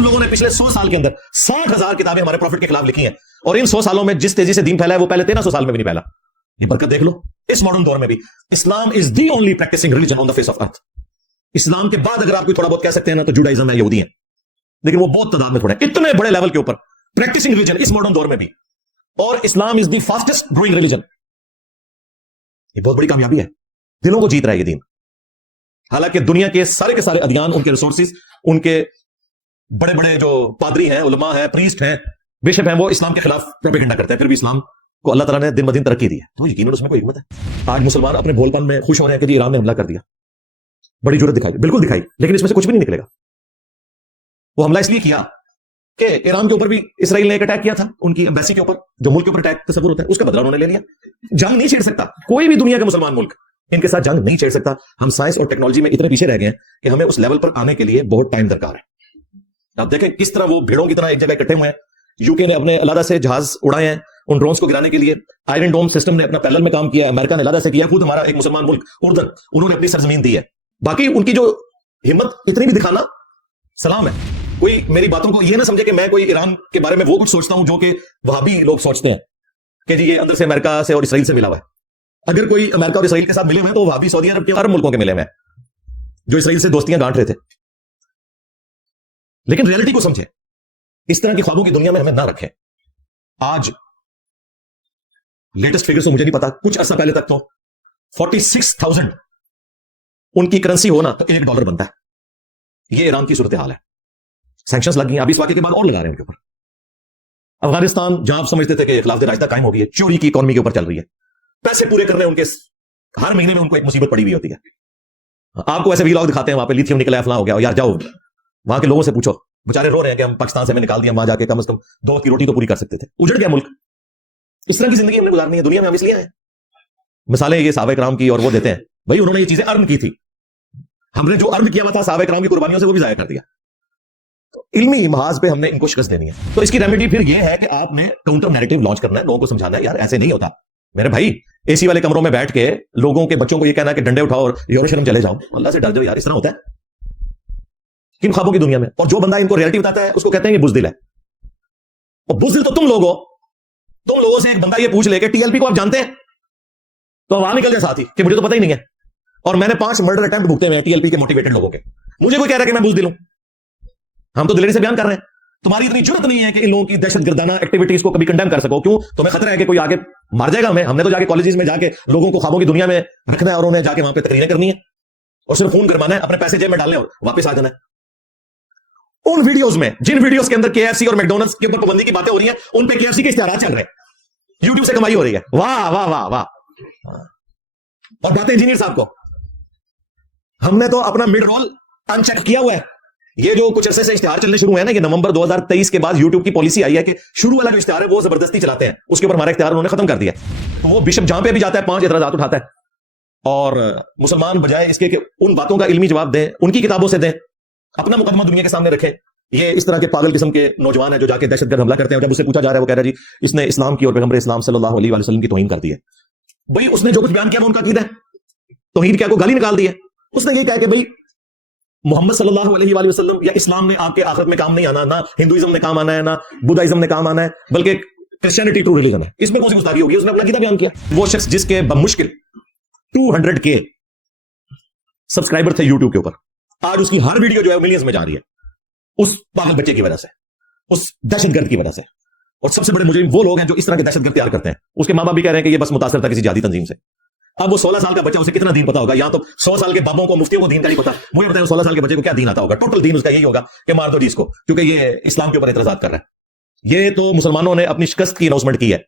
تم لوگوں نے پچھلے 100 سال کے اندر 60,000 کتابیں ہمارے پروفٹ کے خلاف لکھی ہیں, اور ان 100 سالوں میں جس تیزی سے دین پھیلا ہے وہ پہلے 1300 سال میں بھی نہیں پھیلا. یہ برکت دیکھ لو. اس ماڈرن دور میں بھی Islam is the only practicing religion on the face of earth. Islam کے بعد اگر آپ کوئی تھوڑا بہت کہہ سکتے ہیں نا تو جوڈائزم ہے, یہودی ہیں, لیکن وہ بہت تعداد میں تھوڑے ہیں. اتنے بڑے لیول کے اوپر پریکٹسنگ ریلیجن اس ماڈرن دور میں بھی, اور اسلام is the fastest growing religion. یہ بہت بڑی کامیابی ہے. دلوں کو جیت رہا ہے یہ دین. حالانکہ دنیا کے سارے ادیان, ان کے ریسورسز, ان کے بڑے بڑے جو پادری ہیں, علماء ہیں, پریسٹ ہیں, بشپ ہیں, وہ اسلام کے خلاف پروپیگنڈا کرتے ہیں, پھر بھی اسلام کو اللہ تعالیٰ نے دن بدن ترقی دی ہے. تو یقیناً اس میں کوئی حکمت ہے. آج مسلمان اپنے بھول پن میں خوش ہو رہے ہیں کہ جی ایران نے حملہ کر دیا, بڑی جرت دکھائی, بالکل دکھائی, لیکن اس میں سے کچھ بھی نہیں نکلے گا. وہ حملہ اس لیے کیا کہ ایران کے اوپر بھی اسرائیل نے ایک اٹیک کیا تھا, ان کی ایمبیسی کے اوپر, جو ملک کے اوپر اٹیک تصور ہوتا ہے, اس کا بدلہ انہوں نے لے لیا. جنگ نہیں چھیڑ سکتا کوئی بھی دنیا کا مسلمان ملک, ان کے ساتھ جنگ نہیں چھیڑ سکتا. ہم سائنس اور ٹیکنالوجی میں اتنے پیچھے رہ گئے ہیں کہ ہمیں اس لیول پر آنے کے لیے بہت ٹائم درکار ہے. آپ دیکھیں کس طرح وہ بھیڑوں کی طرح ایک جگہ اکٹھے ہوئے ہیں. یو کے نے اپنے علیحدہ سے جہاز اڑائے ہیں ان ڈرونز کو گرانے کے لیے. آئرن ڈوم سسٹم نے اپنا پیرلل میں کام کیا ہے, امریکہ نے علیحدہ سے کیا. خود ہمارا ایک مسلمان ملک اردن, انہوں نے اپنی سرزمین دی ہے. باقی ان کی جو ہمت اتنی بھی دکھانا سلام ہے. کوئی میری باتوں کو یہ نہ سمجھے کہ میں کوئی ایران کے بارے میں وہ کچھ سوچتا ہوں جو کہ وہابی لوگ سوچتے ہیں کہ جی یہ اندر سے امریکہ سے اور اسرائیل سے ملا ہوا ہے. اگر کوئی امریکہ اور اسرائیل کے ساتھ ملے ہوئے ہیں تو وہابی سعودی عرب کے عرب ملکوں کے ملے ہوئے ہیں جو اسرائیل سے دوستیاں گانٹ رہے تھے. لیکن ریئلٹی کو سمجھیں, اس طرح کی خوابوں کی دنیا میں ہمیں نہ رکھیں. آج لیٹسٹ فگر سے مجھے نہیں پتا, کچھ عرصہ پہلے تک تو 46,000 ان کی کرنسی ہونا تو $1 بنتا ہے. یہ ایران کی صورتحال ہے. سینکشنز لگ گئی ہیں, ابھی اس واقعے کے بعد اور لگا رہے ہیں ان کے اوپر. افغانستان جہاں آپ سمجھتے تھے کہ خلافت راستہ قائم ہو گئی ہے, چوری کی اکانومی کے اوپر چل رہی ہے, پیسے پورے کرنے ان کے ہر مہینے میں ان کو ایک مصیبت پڑی ہوئی ہوتی ہے. آپ کو ایسے ویلاگ دکھاتے ہیں وہاں پہ لیتھیم نکلا ہے, فلاں ہو گیا, یار جاؤ وہاں کے لوگوں سے پوچھو, بےچارے رو رہے ہیں کہ ہم پاکستان سے ہمیں نکال دیا, وہاں جا کے کم از کم 2 وقت کی روٹی تو پوری کر سکتے تھے. اجڑ گیا ملک. اس طرح کی زندگی ہم نے گزارنی ہے دنیا میں, ہم اس لیے ہیں. مثالیں یہ صحابہ کرام کی اور وہ دیتے ہیں, بھائی انہوں نے یہ چیزیں ارن کی تھی, ہم نے جو ارن کیا ہوا تھا صحابہ کرام کی قربانیوں سے وہ بھی ضائع کر دیا. تو علمی محاذ پہ ہم نے ان کو شکست دینی ہے. تو اس کی ریمیڈی پھر یہ ہے کہ آپ نے کاؤنٹر نیریٹو لانچ کرنا ہے, لوگوں کو سمجھانا ہے یار ایسے نہیں ہوتا میرے بھائی. اے سی والے کمروں میں بیٹھ کے لوگوں کے بچوں کو یہ کہنا کہ ڈنڈے اٹھاؤ اور یروشلم چلے جاؤ, اللہ سے ڈر جاؤ یار, اس طرح ہوتا ہے کن خوابوں کی دنیا میں. اور جو بندہ ان کو ریئلٹی بتاتا ہے اس کو کہتے ہیں کہ بزدل ہے. اور بزدل تو تم لوگ ہو. تم لوگوں سے ایک بندہ یہ پوچھ لے کہ ٹی ایل پی کو آپ جانتے ہیں تو وہاں نکل جائے ساتھ ہی کہ مجھے تو پتہ ہی نہیں ہے, اور میں نے 5 مرڈر اٹیمپٹ بھگتے ہوئے ہیں ٹی ایل پی کے موٹیویٹڈ لوگوں کے. مجھے کوئی کہہ رہا ہے کہ میں بزدل ہوں. ہم تو دلیری سے بیان کر رہے ہیں. تمہاری اتنی جرت نہیں ہے کہ ان لوگوں کی دہشت گردانہ ایکٹیویٹیز کو کبھی کنڈیم کر سکو. کیوں؟ تمہیں خطرہ ہے کہ کوئی آگے مار جائے گا ہمیں. ہم نے تو جا کے کالجز میں جا کے لوگوں کو خوابوں کی دنیا میں رکھنا ہے, اور انہیں جا کے وہاں پہ تقریریں کرنی ہے, اور صرف خون کروانا ہے, اپنے پیسے جیب میں ڈالنے اور واپس آ جانا ہے. ان ویڈیوز میں, جن ویڈیوز کے اندر KFC اور میکڈونلڈس کے اوپر پابندی کی باتیں ہو رہی ہیں, ان پہ KFC کے اشتہارات چل رہے ہیں, یوٹیوب سے کمائی ہو رہی ہے. واہ واہ واہ واہ. اور باتیں انجینئر صاحب کو, ہم نے تو اپنا مڈ رول ان چیک کیا ہوا ہے. یہ جو کچھ عرصے سے اشتہار چلنے شروع ہوئے ہیں نا, کہ نومبر 2023 کے بعد یوٹیوب کی پالیسی آئی ہے کہ شروع والا جو اشتہار ہے وہ زبردستی چلاتے ہیں, اس کے اوپر ہمارا اختیار انہوں نے ختم کر دیا. تو وہ بشپ جہاں پہ بھی جاتا ہے 5 اعتراضات اٹھاتا ہے, اور مسلمان بجائے اس کے کہ ان باتوں کا علمی جواب دیں, ان کی کتابوں سے دیں, اپنا مقدمہ دنیا کے سامنے رکھیں. یہ اس طرح کے پاگل قسم کے نوجوان ہیں جو جا کے دہشت گرد حملہ کرتے ہیں, اور جب اسے پوچھا جا رہا ہے وہ کہہ رہا ہے جی اس نے اسلام کی اور پیغمبر اسلام صلی اللہ علیہ وسلم کی توہین کر دی ہے. بھائی اس نے جو کچھ بیان کیا وہ ان کا عقیدہ ہے, توہین کیا کو گالی نکال دی ہے. اس نے یہ کہا کہ بھائی محمد صلی اللہ علیہ وآلہ وسلم یا اسلام نے آپ کے آخرت میں کام نہیں آنا, نہ ہندوازم نے کام آنا ہے, نہ بدھائزم نے کام آنا ہے, بلکہ کرسچینٹی ٹرو ریلیجن ہے. اس میں کون سی گستاخی ہوگی؟ اس نے اپنا عقیدہ بیان کیا. وہ شخص جس کے بمشکل 200K سبسکرائبر تھے یوٹیوب کے اوپر, آج اس کی ہر ویڈیو جو ہے ملینز میں جا رہی ہے, اس پاگل بچے کی وجہ سے, اس دہشت گرد کی وجہ سے. اور سب سے بڑے مجرم وہ لوگ ہیں جو اس طرح کے دہشت گرد تیار کرتے ہیں. اس کے ماں باپ بھی کہہ رہے ہیں کہ یہ بس متاثر تھا کسی جہادی تنظیم سے. اب وہ 16 سال کا بچہ, اسے کتنا دین پتا ہوگا؟ یا تو 100 سال کے بابوں کو, مفتیوں کو دین کا نہیں پتا. مجھے بتائیں 16 سال کے بچے کو کیا دین آتا ہوگا؟ ٹوٹل دین اس کا یہی ہوگا کہ مار دو جی اس کو, کیونکہ یہ اسلام کے اوپر اعتراضات کر رہا ہے. یہ تو مسلمانوں نے اپنی شکست کی اناؤنسمنٹ کی ہے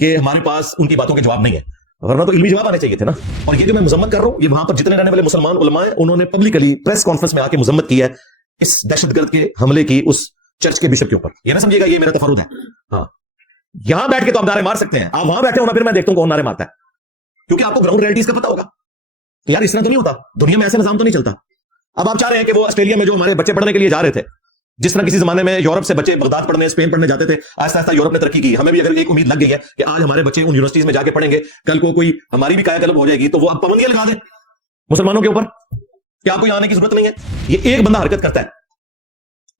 کہ ہمارے پاس ان کی باتوں کے جواب نہیں ہے, ورنہ تو علمی جواب آنے چاہیے تھے نا. اور یہ جو میں مذمت کر رہا ہوں, یہ وہاں پر جتنے رہنے والے مسلمان علماء ہیں انہوں نے پبلکلی پریس کانفرنس میں آ کے مذمت کی ہے اس دہشت گرد کے حملے کی اس چرچ کے بشپ کے اوپر. یہ نہ سمجھیے گا یہ میرا تفرد ہے. ہاں, یہاں بیٹھ کے تو آپ نعرے مار سکتے ہیں, آپ وہاں بیٹھے ہونا, پھر میں دیکھتا ہوں کون نعرے مارتا ہے, کیونکہ آپ کو گراؤنڈ ریئلٹیز کا پتا ہوگا. تو یار اس طرح تو نہیں ہوتا, دنیا میں ایسے نظام تو نہیں چلتا. اب آپ چاہ رہے ہیں کہ وہ آسٹریلیا میں جو ہمارے بچے پڑھنے کے لیے جا رہے تھے, جس طرح کسی زمانے میں یورپ سے بچے بغداد پڑھنے, اسپین پڑھنے جاتے تھے, آہستہ آہستہ یورپ نے ترقی کی. ہمیں بھی اگر ایک امید لگ گئی ہے کہ آج ہمارے بچے ان یونیورسٹیز میں جا کے پڑھیں گے, کل کو کوئی ہماری بھی کایا کلب ہو جائے گی, تو وہ اب پابندیاں لگا دیں مسلمانوں کے اوپر کہ آپ کو یہاں آنے کی ضرورت نہیں ہے. یہ ایک بندہ حرکت کرتا ہے,